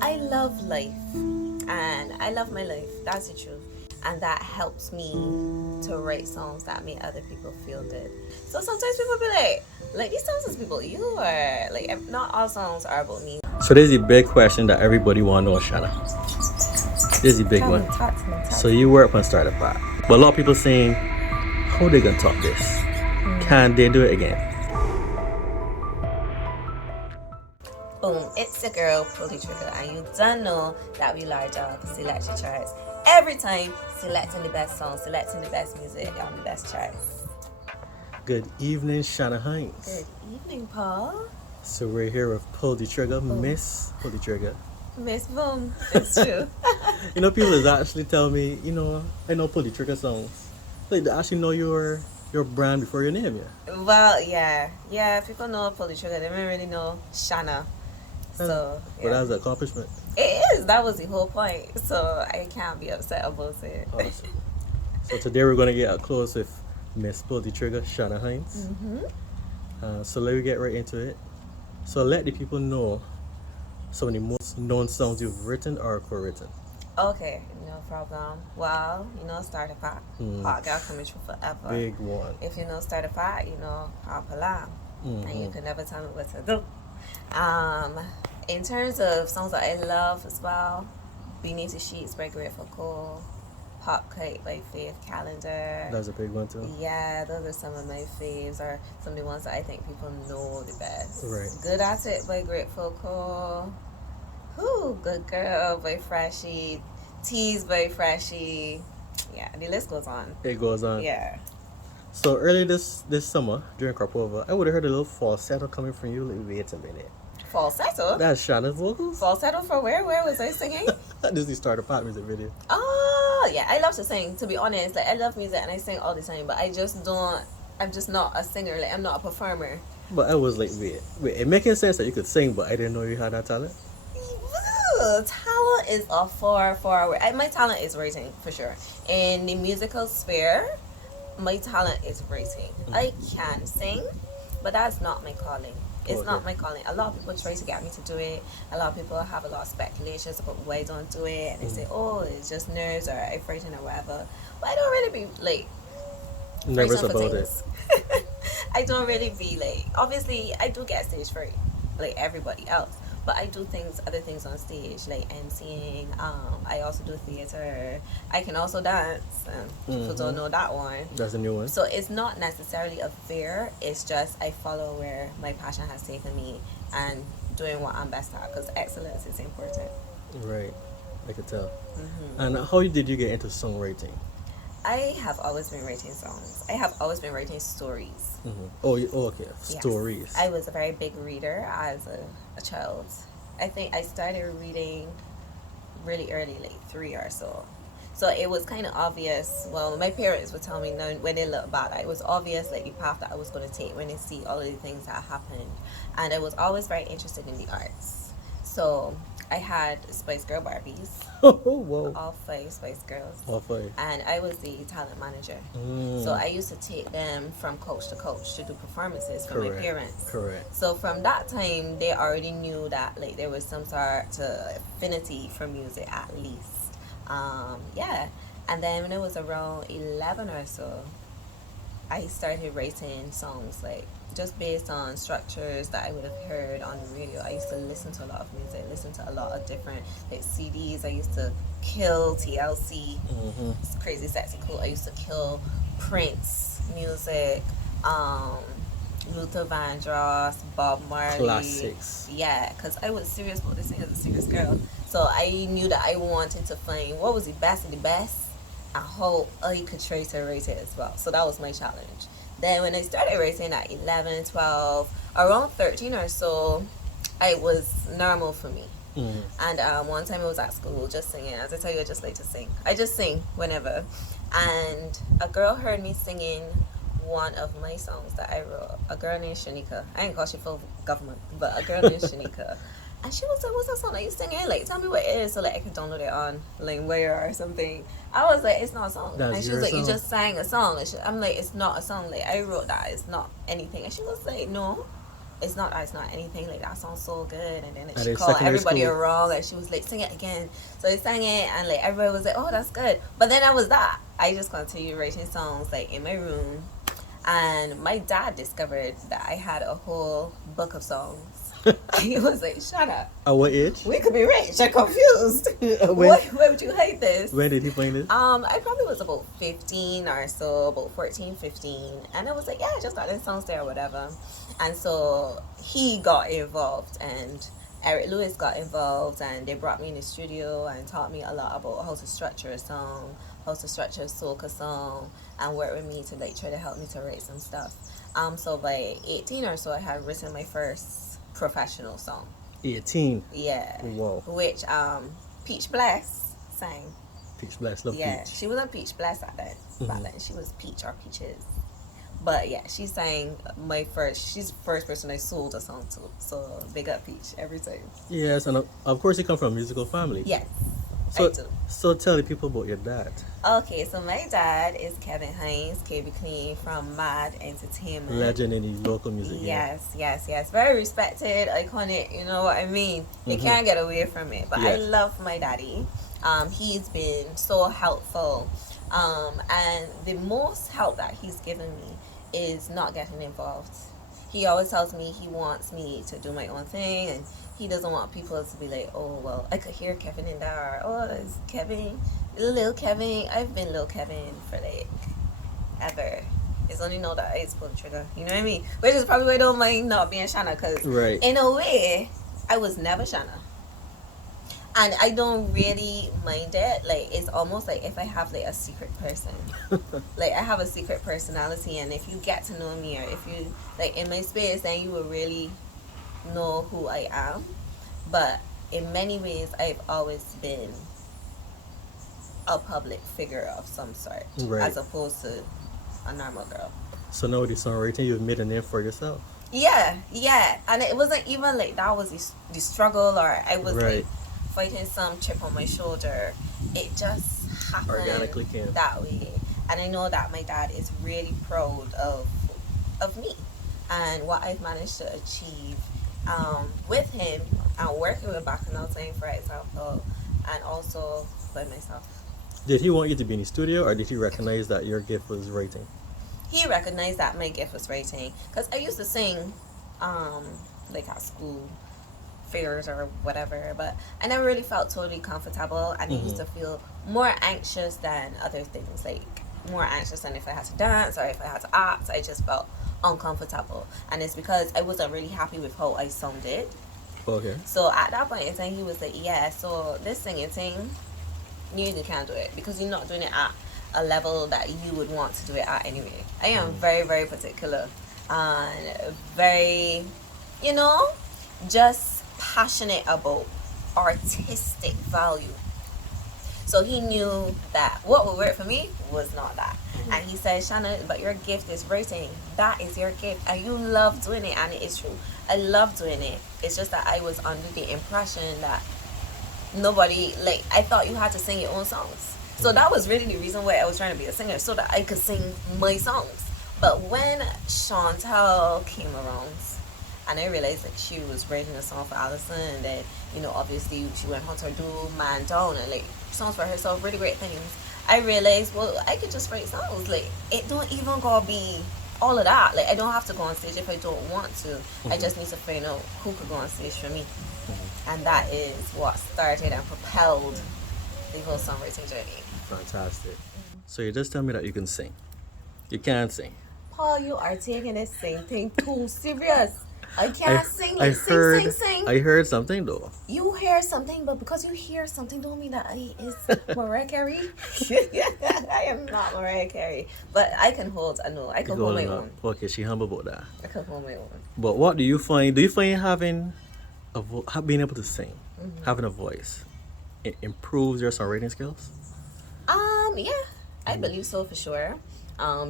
I love life and I love my life. That's the truth. And that helps me to write songs that make other people feel good. So sometimes people be like these songs is people you are like not all songs are about me. So there's a big question that everybody want to know, Shana. There's a big Tell me, one. talk to me, talk So to me. you work on Starter Pack, but a lot of people saying, how they gonna top this? Can they do it again? Boom, it's the girl, pull the trigger, and you don't know that we large off Selecta charts. Every time, selecting the best songs, selecting the best music on the best charts. Good evening, Shana Hinds. Good evening, Paul. So we're here with Pull the Trigger, Miss Pull the Trigger. Miss Boom, it's true. You know, people is actually tell me, I know Pull the Trigger songs. Like they actually know your brand before your name, yeah. Well, yeah, people know pull the trigger, they don't really know Shana. So, But yeah. that's an accomplishment. It is, that was the whole point. So, I can't be upset about it. Awesome. So today we're gonna get up close with Miss Pull the Trigger, Shana Hinds. So let me get right into it. So let the people know some of the most known songs you've written or co-written. Okay, no problem. Well, start a pot. Hot girl coming through forever. Big one. If you know start a pot, pop alarm. And you can never tell me what to do. In terms of songs that I love as well, Beneath the Sheets by Grateful Cool, Pop Kite by Faith Calendar. That's a big one too. Yeah, those are some of my faves, or some of the ones that I think people know the best. Right. Good At It by Grateful Cool. Who Good Girl by Freshy. Tease by Freshy. Yeah, the list goes on. It goes on. Yeah. So early this summer during Crapova, I would have heard a little falsetto coming from you. Like, wait a minute. Falsetto? That's Shana's vocals. Falsetto for where? Where was I singing? This is the Starter Pop music video. Oh, yeah. I love to sing, to be honest. Like, I love music and I sing all the time, but I'm just not a singer. Like, I'm not a performer. But I was like, wait, it making sense that you could sing, but I didn't know you had that talent. Talent is a far word. My talent is writing, for sure. In the musical sphere, my talent is writing. I can sing, but that's not my calling. It's not my calling. A lot of people try to get me to do it. A lot of people have a lot of speculations about why I don't do it, and they say, "Oh, it's just nerves or I'm frightened or whatever." But I don't really be like Nervous frightened for about it. things. I don't really be like. Obviously, I do get stage fright, like everybody else. But I do other things on stage, like emceeing. I also do theater. I can also dance. People don't know that one. That's a new one. So it's not necessarily a fear. It's just I follow where my passion has taken me and doing what I'm best at, because excellence is important. Right, I could tell. And how did you get into songwriting? I have always been writing songs. I have always been writing stories. Oh, okay. Yes. Stories. I was a very big reader as a child. I think I started reading really early, like 3 or so. So it was kind of obvious. Well, my parents would tell me now when they look back, it was obvious like the path that I was going to take when they see all of the things that happened. And I was always very interested in the arts. So I had Spice Girl Barbies, Oh, whoa. all 5 Spice Girls. All 5. And I was the talent manager. So I used to take them from coach to coach to do performances for my parents. Correct. So from that time, they already knew that like there was some sort of affinity for music at least. Yeah. And then when I was around 11 or so, I started writing songs like just based on structures that I would have heard on the radio. I used to listen to a lot of music, listen to a lot of different like CDs. I used to kill TLC, it's Crazy Sexy Cool. I used to kill Prince music, Luther Vandross, Bob Marley. Classics. Yeah, because I was serious about this thing as a serious girl. So I knew that I wanted to find what was the best of the best and how I could try to write it as well. So that was my challenge. Then when I started writing at 11, 12, around 13 or so, it was normal for me. And one time I was at school just singing. As I tell you, I just like to sing. I just sing whenever. And a girl heard me singing one of my songs that I wrote. A girl named Shanika. I ain't call she full government, but a girl named Shanika. And she was like, "What's that song that you singing? Like, tell me what it is so like I can download it on LimeWire or something." I was like, "It's not a song." That's and she your was like, song. "You just sang a song." I'm like, "It's not a song. Like, I wrote that. It's not anything." And she was like, "No, it's not anything like that sounds so good, and then And she in called secondary everybody school? around and she was like, sing it again. So I sang it, and like everybody was like, oh, that's good. But then I just continued writing songs like in my room, and my dad discovered that I had a whole book of songs. He was like, Shana, At what age? we could be rich. I'm confused. When- Why would you hate this? When did he find it? I probably was about 15 or so, about 14, 15. And I was like, yeah, I just got this songs there or whatever. And so he got involved, and Eric Lewis got involved, and they brought me in the studio and taught me a lot about how to structure a song, how to structure a soca song, and work with me to like try to help me to write some stuff. So by 18 or so, I had written my first professional song. 18. Yeah. Wow. Which Peach Bless sang. Peach Bless, love Yeah, Peach. she wasn't Peach Bless at that. Back then, she was Peach or Peaches. But yeah, she sang she's the first person I sold a song to. So big up Peach every time. Yes, and of course you come from a musical family. Yes, So, I do. so tell the people about your dad. Okay, so my dad is Kevin Hinds, KB Clean from Mad Entertainment. Legend in the local music game. Yes. Very respected, iconic, you know what I mean? You can't get away from it. But I Yes. love my daddy. He's been so helpful. And the most help that he's given me is not getting involved. He always tells me he wants me to do my own thing, and he doesn't want people to be like, oh, well, I could hear Kevin in there, or oh, it's Kevin, Lil Kevin. I've been Lil Kevin for like ever. It's only know that I pull the trigger, you know what I mean? Which is probably why I don't mind not being Shana, because Right. in a way, I was never Shana. And I don't really mind it. Like, it's almost like if I have like a secret person. Like, I have a secret personality, and if you get to know me, or if you like in my space, then you will really know who I am. But in many ways, I've always been a public figure of some sort, Right. as opposed to a normal girl. So now with the songwriting, you've made a name for yourself. Yeah, and it wasn't even like that was the struggle, or I was Right. like fighting some chip on my shoulder. It just happened Organically came. that way. And I know that my dad is really proud of me and what I've managed to achieve with him, and working with Bacchanal Time, for example, and also by myself. Did he want you to be in the studio, or did he recognize that your gift was writing? He recognized that my gift was writing, because I used to sing like at school fairs or whatever, but I never really felt totally comfortable, and I used to feel more anxious than other things, like more anxious than if I had to dance or if I had to act. I just felt uncomfortable, and it's because I wasn't really happy with how I sounded. Okay. So at that point in time, he was like, yeah, so this singing thing, you can't do it, because you're not doing it at a level that you would want to do it at anyway. I am very, very particular, and very, just passionate about artistic value. So he knew that what would work for me was not that. And he said, Shana, but your gift is writing. That is your gift, and you love doing it, and it is true. I love doing it. It's just that I was under the impression that nobody, like, I thought you had to sing your own songs. So that was really the reason why I was trying to be a singer, so that I could sing my songs. But when Chantal came around, and I realized that she was writing a song for Allison, and then, obviously she went on to do Man Down and like songs for herself, really great things. I realized, well, I could just write songs. Like, it don't even gotta be all of that. Like, I don't have to go on stage if I don't want to. I just need to find out who could go on stage for me. And that is what started and propelled the whole songwriting journey. Fantastic. So you just tell me that you can sing. You can't sing. Paul, you are taking this same thing too serious. I can't sing. I Like, heard, sing. I heard something though. You hear something, but because you hear something don't mean that I is Mariah Carey. I am not Mariah Carey, but I can hold. I know I can hold my own. Okay, she humble about that. I can hold my own. But what do you find? Do you find having being able to sing, having a voice, it improves your songwriting skills? Yeah, I believe so for sure.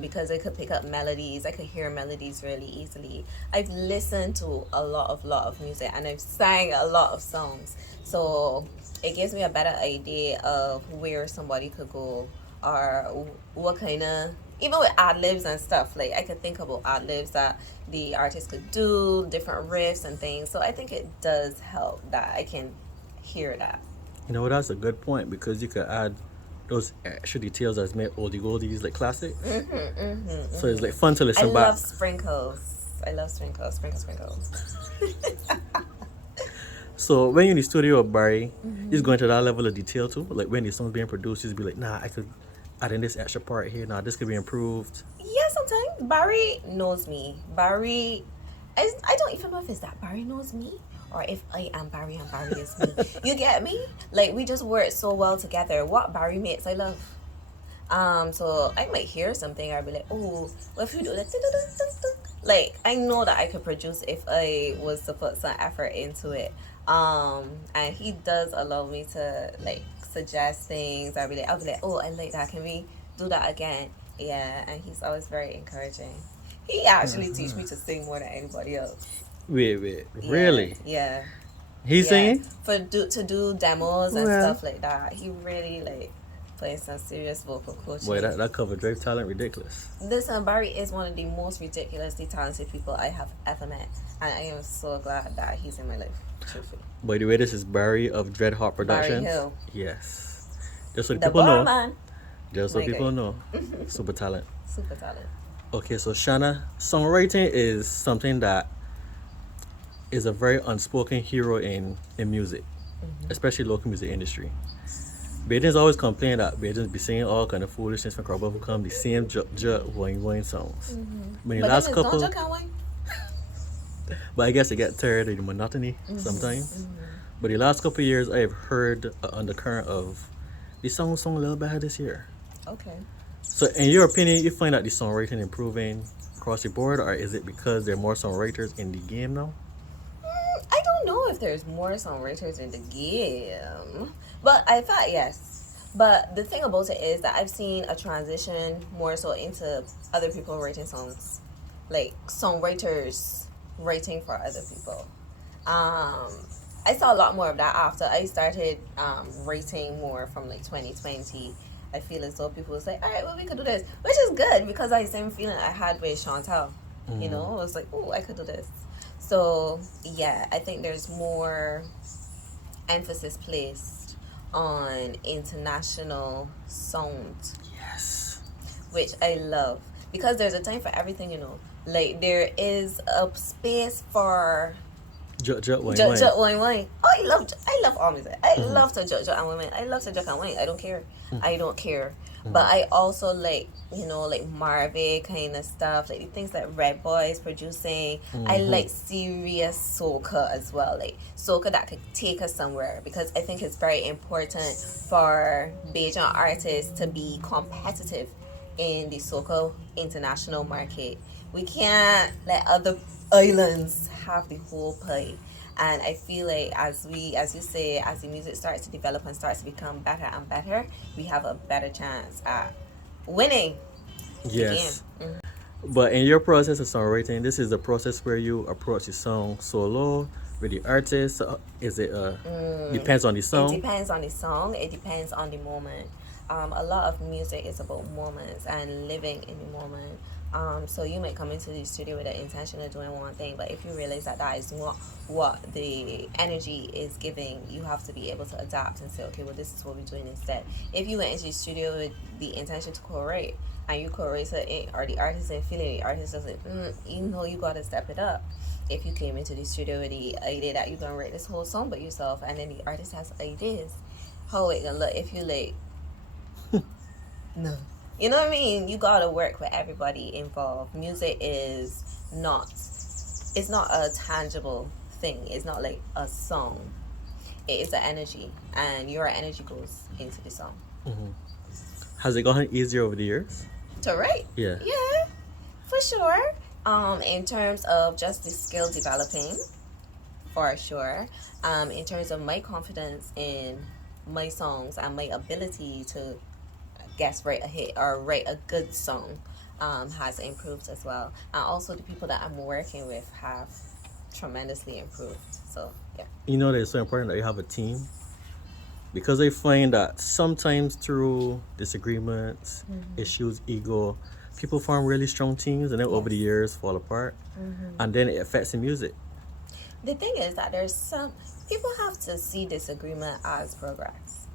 Because I could pick up melodies, I could hear melodies really easily. I've listened to a lot of music, and I've sang a lot of songs, so it gives me a better idea of where somebody could go, or what kind of even with ad libs and stuff, like I could think about ad libs that the artist could do, different riffs and things. So I think it does help that I can hear that. You know, that's a good point because you could add those extra details that's made oldie goldies like classic. So it's like fun to I listen back. love sprinkles. I love sprinkles. Sprinkles. So when you're in the studio with Barry, he's going to that level of detail too. Like when the song's being produced, he's be like, nah, I could add in this extra part here. Nah, this could be improved. Yeah, sometimes Barry knows me. Barry, I don't even know if it's that Barry knows me or if I am Barry and Barry is me. You get me? Like we just work so well together. What Barry makes, I love. So I might hear something. I'll be like, oh, what if you do that? Like I know that I could produce if I was to put some effort into it. And he does allow me to like suggest things. I'll be like, oh, I like that. Can we do that again? Yeah, and he's always very encouraging. He actually teach me to sing more than anybody else. Wait, Yeah, really? Yeah. He's singing? To do demos and Well. stuff like that. He really like plays some serious vocal coaching. Boy, that cover Drake talent ridiculous. Listen, Barry is one of the most ridiculously talented people I have ever met, and I am so glad that he's in my life. Truthfully. By the way, this is Barry of Dread Hot Productions. Hill. Yes. Just so The people know. barman. Just so My people guy. know. Super talent. Super talent. Okay, so Shana, songwriting is something that is a very unspoken hero in music, especially local music industry. Bajans always complain that Bajans be singing all kind of foolishness from crowd will come the same wine songs. When the But last then couple, don't you can't wine? but I guess I get tired of the monotony sometimes. But the last couple of years, I've heard an undercurrent of the song a little better this year. Okay. So, in your opinion, you find that the songwriting improving across the board, or is it because there are more songwriters in the game now? I don't know if there's more songwriters in the game, but I thought yes. But the thing about it is that I've seen a transition more so into other people writing songs, like songwriters writing for other people. I saw a lot more of that after I started writing more from like 2020. I feel as though people was like, all right, well, we could do this, which is good because I same feeling I had with Chantal. You know, I was like, oh, I could do this. So yeah, I think there's more emphasis placed on international sound, Yes. which I love because there's a time for everything. You know, like there is a space for wine. Oh, I love all music. I love to judge and women. I love to judge and wine. I don't care. I don't care. But I also like, you know, like Marvey kind of stuff, like the things that Red Boy is producing. I like serious soca as well, like soca that could take us somewhere, because I think it's very important for Bajan artists to be competitive in the soca international market. We can't let other islands have the whole pie. And I feel like as you say, as the music starts to develop and starts to become better and better, we have a better chance at winning. Yes. Again. But in your process of songwriting, this is the process where you approach the song solo with the artist. Is it depends on the It song? depends on the song. It depends on the moment. A lot of music is about moments and living in the moment. So you might come into the studio with the intention of doing one thing, but if you realize that that is not what the energy is giving, you have to be able to adapt and say, okay, well, this is what we're doing instead. If you went into the studio with the intention to co-write, and you co-write it, or the artist ain't feeling it, the artist doesn't, you know, you gotta step it up. If you came into the studio with the idea that you're gonna write this whole song by yourself, and then the artist has ideas, how it gonna look if you like? No. You know what I mean? You gotta work with everybody involved. Music is not, it's not a tangible thing. It's not like a song. It is an energy, and your energy goes into the song. Has it gotten easier over the years? To write? Yeah. Yeah, for sure. In terms of just the skill developing, for sure. In terms of my confidence in my songs and my ability to write a hit or write a good song has improved as well. And also the people that I'm working with have tremendously improved. So yeah. You know that it's so important that you have a team, because I find that sometimes through disagreements, issues, ego, people form really strong teams and then over the years fall apart. And then it affects the music. The thing is that there's some people have to see disagreement as progress.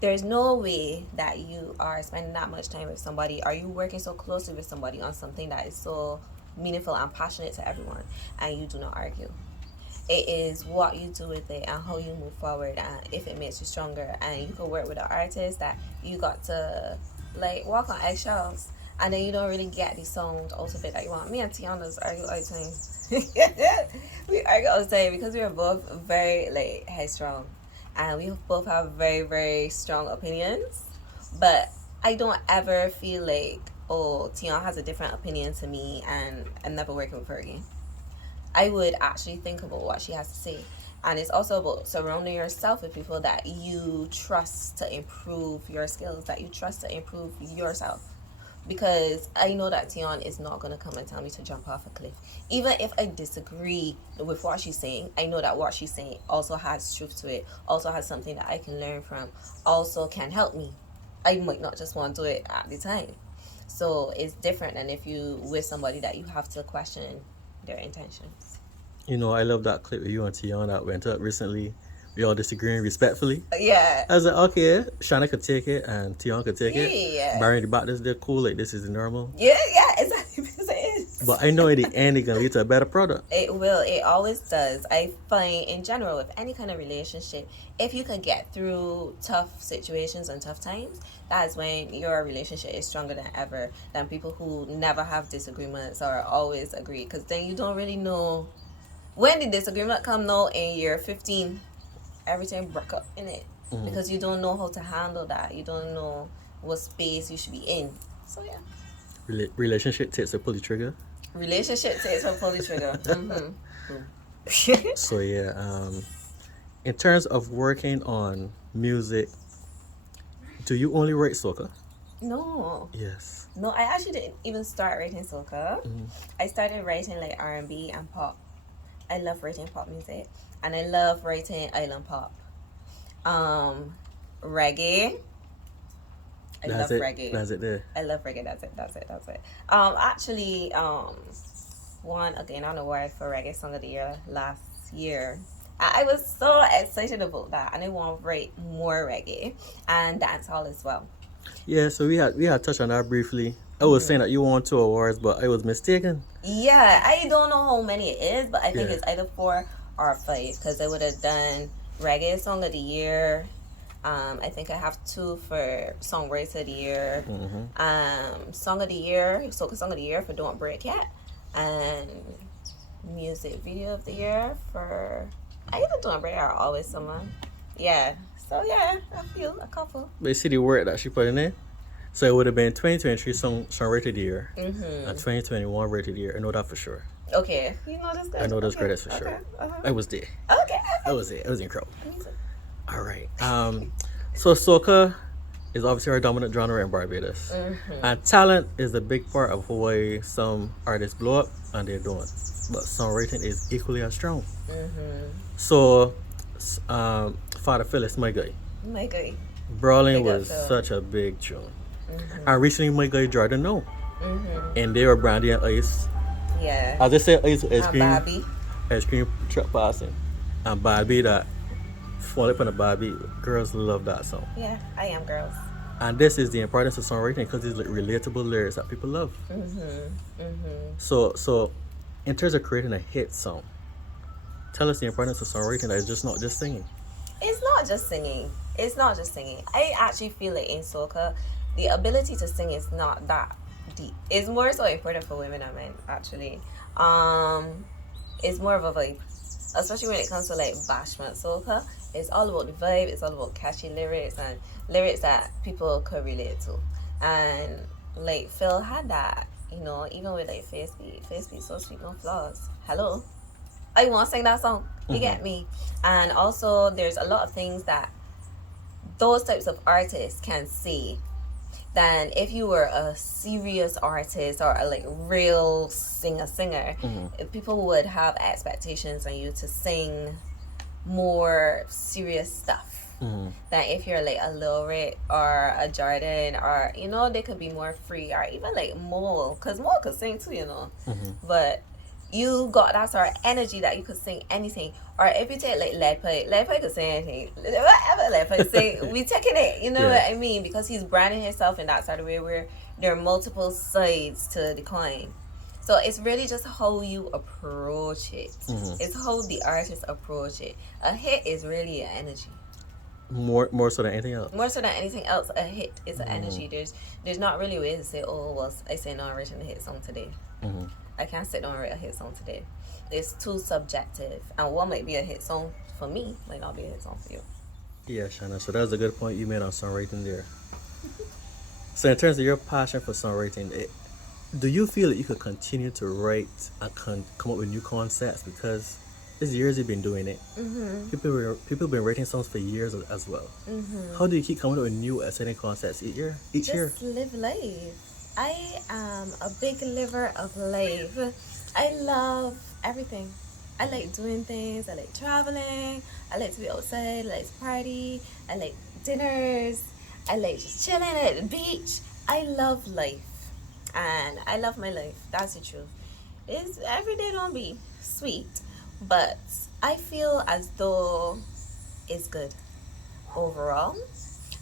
There's no way that you are spending that much time with somebody, are you working so closely with somebody on something that is so meaningful and passionate to everyone, and you do not argue. It is what you do with it and how you move forward, and if it makes you stronger. And you can work with an artist that you got to like walk on eggshells, and then you don't really get the sound out of it that you want. Me and Tiana's argue all the time. We argue all the time because we are both very like headstrong, and we both have very, very strong opinions. But I don't ever feel like, oh, Tiana has a different opinion to me and I'm never working with her again. I would actually think about what she has to say. And it's also about surrounding yourself with people that you trust to improve your skills, that you trust to improve yourself. Because I know that Tion is not going to come and tell me to jump off a cliff. Even if I disagree with what she's saying, I know that what she's saying also has truth to it, also has something that I can learn from, also can help me. I might not just want to do it at the time. So it's different than if you with somebody that you have to question their intentions. You know, I love that clip with you and Tion that went up recently. We all disagreeing respectfully. Yeah. I was like, okay, Shana could take it and Tion could take it. Yeah. Barry about this, they're cool, like this is normal. Yeah, exactly. Because it is. But I know in the end it's gonna lead to a better product. It will. It always does. I find in general with any kind of relationship, if you can get through tough situations and tough times, that's when your relationship is stronger than ever than people who never have disagreements or always agree. Because then you don't really know when the disagreement come now in year 15. Everything broke up in it because you don't know how to handle that. You don't know what space you should be in. So yeah. Relationship takes to pull the trigger. Relationship takes to pull the trigger. So yeah, in terms of working on music, do you only write soca? No. Yes. No, I actually didn't even start writing soca. I started writing like R&B and pop. I love writing pop music. And I love writing island pop. Reggae. I love reggae. That's it there. I love reggae. That's it. Actually, won again an award for Reggae Song of the Year last year. I was so excited about that, and I want to write more reggae and dancehall as well. Yeah, so we had touched on that briefly. I was saying that you won 2 awards, but I was mistaken. Yeah, I don't know how many it is, but I think it's either 4 or 5 because I would have done Reggae Song of the Year. I think I have 2 for Songwriter of the Year. Song of the Year, Soca Song of the Year for Don't Break Yet, and Music Video of the Year for either Don't Break or Always Someone. Yeah, so yeah, a couple. But you see the word that she put in there? So it would have been 2023 Songwriter of the Year and 2021 Rated of the Year. I know that for sure. Okay, you know this. I know those credits for sure. I was there. Okay. I was there. It was incredible. All right. So soca is obviously our dominant genre in Barbados, and talent is a big part of why some artists blow up and they don't. But songwriting is equally as strong. So, Father Phyllis, my guy. My guy. Brawling was such a big tune. And recently, my guy Jordan know, and they were Brandy and Ice. Yeah. As they say, ice cream. Barbie. Ice cream truck passing, and Barbie that fall upon a Barbie. Girls love that song. Yeah, I am girls. And this is the importance of songwriting because it's like relatable lyrics that people love. So, in terms of creating a hit song, tell us the importance of songwriting. That it's just not just singing. It's not just singing. I actually feel like in soca, the ability to sing is not that deep. It's more so important for women and men, actually. It's more of a vibe, especially when it comes to like bashment soca. It's all about the vibe. It's all about catchy lyrics and lyrics that people could relate to. And like Phil had that, you know, even with like Face Beat, so sweet, no flaws. Hello, I want to sing that song. You get me? And also, there's a lot of things that those types of artists can say than if you were a serious artist or a like real singer. People would have expectations on you to sing more serious stuff. than if you're like a Lyric or a Jordan, or you know, they could be more free, or even like Mole, because Mole could sing too, you know. But you got that sort of energy that you could sing anything. Or if you take like Lead Pipe could sing anything. Whatever Lead Pipe sing, we taking it. You know what I mean? Because he's branding himself in that sort of way where there are multiple sides to the coin. So it's really just how you approach it. It's how the artist approach it. A hit is really an energy. More so than anything else. More so than anything else, a hit is an energy. There's not really a way to say, oh well, I say no, I'm writing a hit song today. I can't sit down and write a hit song today. It's too subjective, and what might be a hit song for me might not be a hit song for you. Yeah, Shana. So that's a good point you made on songwriting there. So in terms of your passion for songwriting, do you feel that you could continue to write and come up with new concepts, because it's years you've been doing it? People have been writing songs for years as well. How do you keep coming up with new exciting concepts each year? Just live life. I am a big liver of life. I love everything. I like doing things. I like traveling. I like to be outside. I like to party. I like dinners. I like just chilling at the beach. I love life. And I love my life. That's the truth. It's every day don't be sweet, but I feel as though it's good overall,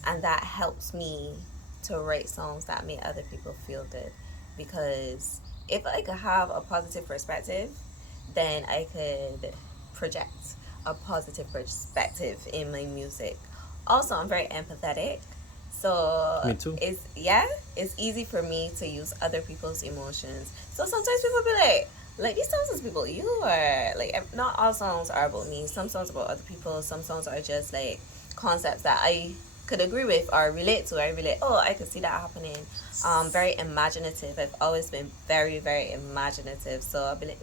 and that helps me to write songs that make other people feel good. Because if I could have a positive perspective, then I could project a positive perspective in my music. Also, I'm very empathetic. So me too. It's easy for me to use other people's emotions. So sometimes people be like these songs is people you are like, not all songs are about me. Some songs about other people. Some songs are just like concepts that I could agree with or relate to. I relate, oh, I could see that happening. Very imaginative. I've always been very, very imaginative. So I'll be like,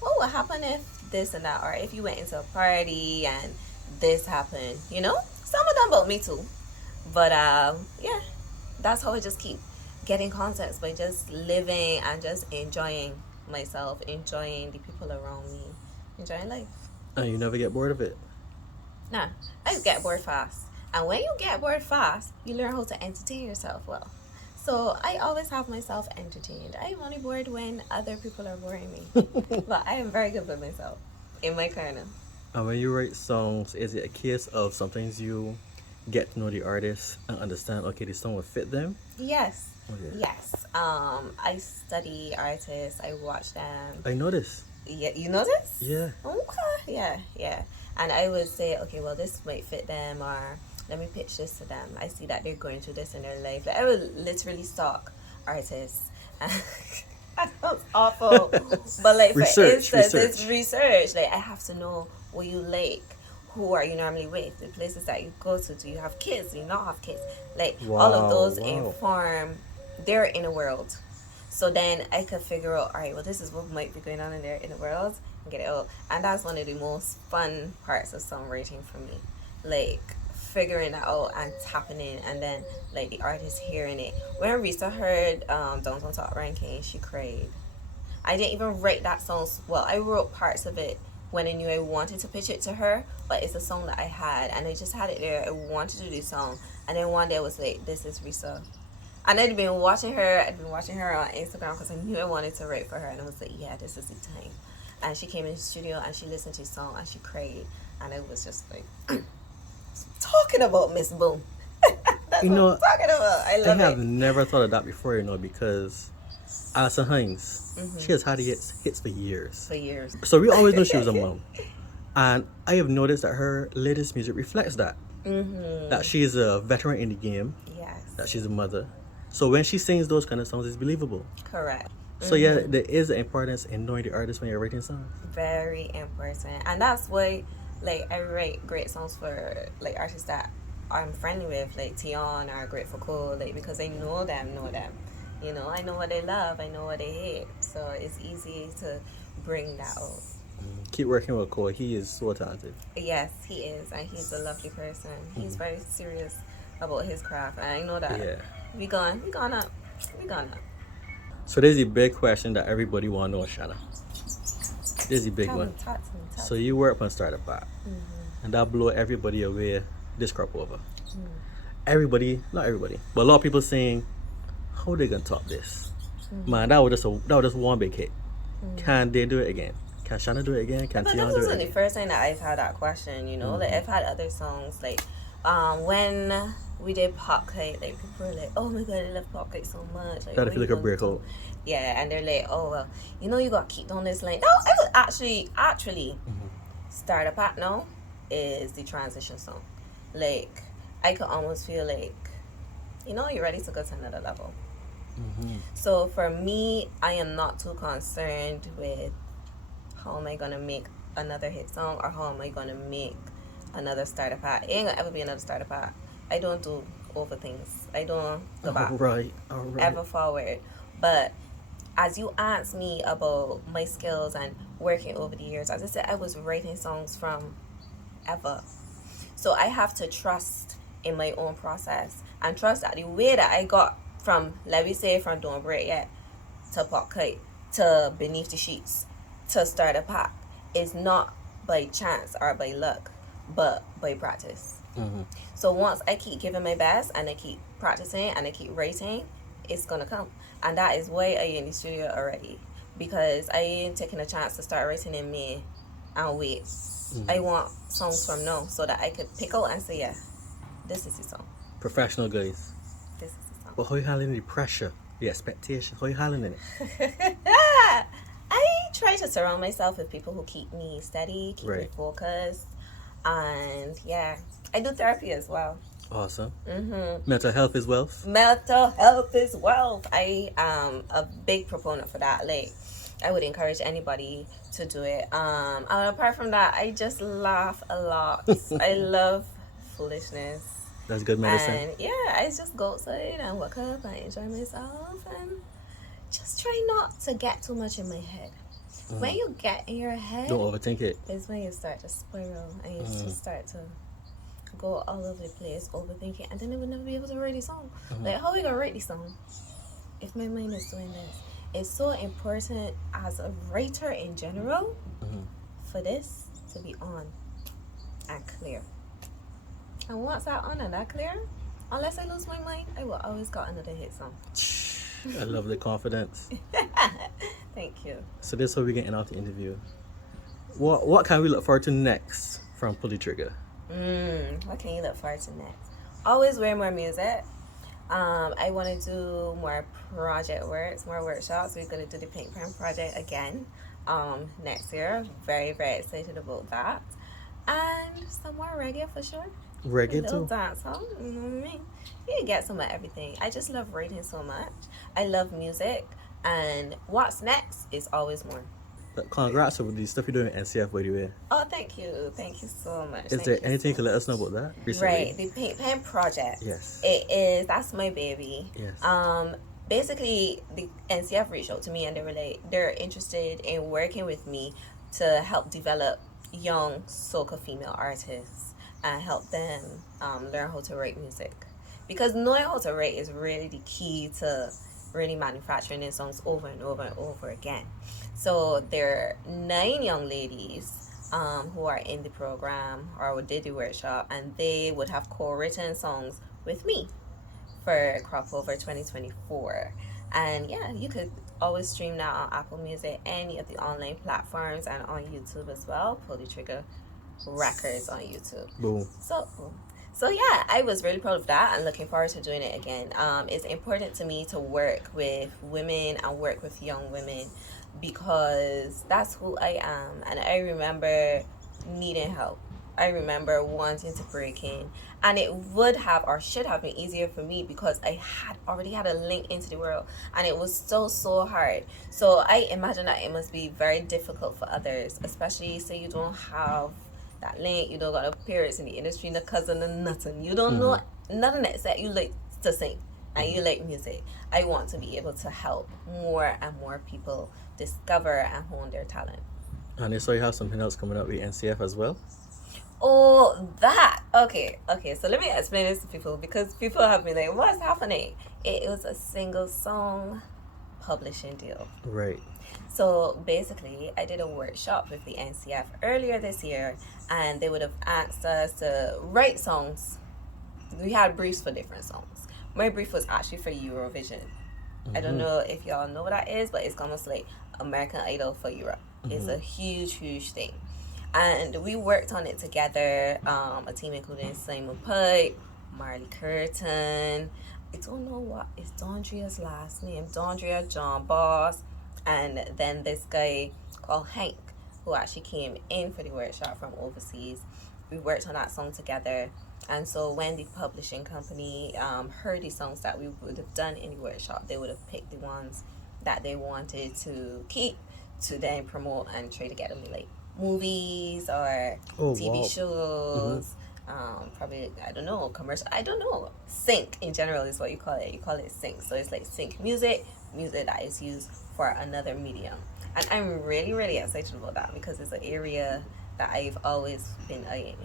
what would happen if this and that, or if you went into a party and this happened, you know? Some of them about me too. But yeah, that's how I just keep getting concepts, by just living and just enjoying myself, enjoying the people around me, enjoying life. And you never get bored of it? Nah, I get bored fast. And when you get bored fast, you learn how to entertain yourself well. So I always have myself entertained. I am only bored when other people are boring me. But I am very good with myself in my corner. And when you write songs, is it a case of sometimes you get to know the artist and understand, okay, this song will fit them? Yes. Okay. Yes. I study artists. I watch them. I noticed. Yeah, you notice? Yeah. Okay. Yeah. And I would say, okay, well, this might fit them, or let me pitch this to them. I see that they're going through this in their life. Like, I would literally stalk artists. That sounds awful. But like, for instance, it's research. Like, I have to know what you like. Who are you normally with? The places that you go to. Do you have kids? Do you not have kids? Like, all of those inform their inner world. So then I could figure out, all right, well, this is what might be going on in their inner world, and get it out. And that's one of the most fun parts of songwriting for me. Like, figuring that out and tapping in, and then like the artist hearing it. When Risa heard Downtown Top Ranking, she cried. I didn't even write that song. Well, I wrote parts of it when I knew I wanted to pitch it to her, but it's a song that I had, and I just had it there. I wanted to do the song, and then one day I was like, this is Risa. And I'd been watching her on Instagram because I knew I wanted to write for her, and I was like, yeah, this is the time. And she came in the studio and she listened to the song and she cried, and I was just like, talking about Miss Boom. That's what I'm talking about. I love it. I have never thought of that before, because Shana Hinds, she has had hits for years. So we always knew she was a mom. And I have noticed that her latest music reflects that. That she's a veteran in the game. Yes. That she's a mother. So when she sings those kind of songs, it's believable. Correct. So yeah, there is an importance in knowing the artist when you're writing songs. Very important. And that's why, like, I write great songs for, like, artists that I'm friendly with, like Tion or Grateful Code, like, because I know them. You know, I know what they love, I know what they hate. So it's easy to bring that out. Keep working with Cole. He is so talented. Yes, he is. And he's a lovely person. He's very serious about his craft. And I know that. Yeah. We gone up. So there's a big question that everybody want to know, Shana. There's a big one. Talk to me. So you work on Startup App. And that blew everybody away this crop over. Everybody, not everybody, but a lot of people saying, how they gonna top this? Man, that was just one big hit. Can they do it again? Can Shana do it again? Can But Tiana this do it wasn't the again? first time that I've had that question, you know. Like I've had other songs like when we did Pop Kite, like people were like, oh my god, I love Pop Kite so much. Like, That what feel like you a gonna breakout. do? Yeah, and they're like, oh well, you know, you gotta keep on this lane. No, I was actually Start a Pack now is the transition song. Like I could almost feel like, you know, you're ready to go to another level. So for me, I am not too concerned with how am I gonna make another hit song or how am I gonna make another starter pack. It ain't gonna ever be another starter pack. I don't do over things. I don't go back. All right. Ever forward. But as you asked me about my skills and working over the years, as I said, I was writing songs from ever. So I have to trust in my own process and trust that the way that I got from, let me say, from Don't Break Yet to Pop Kite to Beneath the Sheets to Start a Pack is not by chance or by luck, but by practice. So once I keep giving my best and I keep practicing and I keep writing, it's gonna come. And that is why I in the studio already, because I ain't taking a chance to start writing in May and wait. I want songs from now so that I could pick out and say, yeah, this is the song. Professional guys. This is the song. But how you handling the pressure, the expectation? How you handling it? I try to surround myself with people who keep me steady, keep me Right. focused, and yeah, I do therapy as well. Awesome. Mental health is wealth. Mental health is wealth. I am a big proponent for that. Like, I would encourage anybody to do it. And apart from that, I just laugh a lot. I love foolishness. That's good medicine. And yeah, I just go outside and wake up and enjoy myself and just try not to get too much in my head. When you get in your head, Don't overthink it. is when you start to spiral and you just start to go all over the place, overthinking, and then I would never be able to write a song. Like, how are we gonna write the song if my mind is doing this? It's so important as a writer in general for this to be on and clear. And once I'm on and that clear, unless I lose my mind, I will always got another hit song. I love the confidence. Thank you. So this is how we're getting out the interview. What can we look forward to next from Pull the Trigger? What can you look forward to next? Always wear more music. I want to do more project works, more workshops. We're going to do the Pink Pen project again next year. Very, very excited about that. And some more reggae for sure. Reggae A little too? dance song. You know what I mean? You can get some of everything. I just love writing so much. I love music. And what's next is always more. Congrats with the stuff you're doing at NCF, by the way. Oh, thank you. Thank you so much. Is Thank there you anything you so can let us know about that recently? Right, the Pink Pen project. Yes. It is, that's my baby. Yes. Basically, the NCF reached out to me and they were like, they're interested in working with me to help develop young soca female artists and help them learn how to write music. Because knowing how to write is really the key to really manufacturing their songs over and over and over again. So there are 9 young ladies who are in the program or did the workshop, and they would have co-written songs with me for Crop Over 2024. And yeah, you could always stream that on Apple Music, any of the online platforms, and on YouTube as well. Pull the Trigger Records on YouTube. Boom. So yeah, I was really proud of that and looking forward to doing it again. It's important to me to work with women and work with young women because that's who I am. And I remember needing help. I remember wanting to break in. And it would have or should have been easier for me because I had already had a link into the world. And it was so hard. So I imagine that it must be very difficult for others, especially say you don't have that link, you don't got no parents in the industry, no cousin, no nothing. You don't know nothing except you like to sing and you like music. I want to be able to help more and more people discover and hone their talent. And I saw you have something else coming up with NCF as well. Oh, that. Okay. So let me explain this to people because people have been like, what's happening? It was a single song publishing deal. Right. So basically, I did a workshop with the NCF earlier this year, and they would have asked us to write songs. We had briefs for different songs. My brief was actually for Eurovision. I don't know if y'all know what that is, but it's almost like American Idol for Europe. It's a huge, huge thing. And we worked on it together, a team including Simon Pike, Marley Curtin. I don't know what is Dondria's last name. Dondria, John Boss, and then this guy called Hank, who actually came in for the workshop from overseas. We worked on that song together. And so when the publishing company heard the songs that we would have done in the workshop, they would have picked the ones that they wanted to keep to then promote and try to get them in like movies or TV shows. Probably, I don't know, commercial, I don't know. Sync in general is what you call it. You call it sync. So it's like sync music that is used for another medium. And I'm really, really excited about that because it's an area that I've always been eyeing.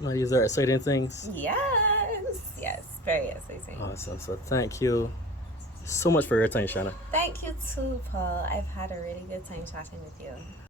Well, these are exciting things. Yes, very exciting. Awesome. So thank you so much for your time, Shana. Thank you too, Paul. I've had a really good time chatting with you.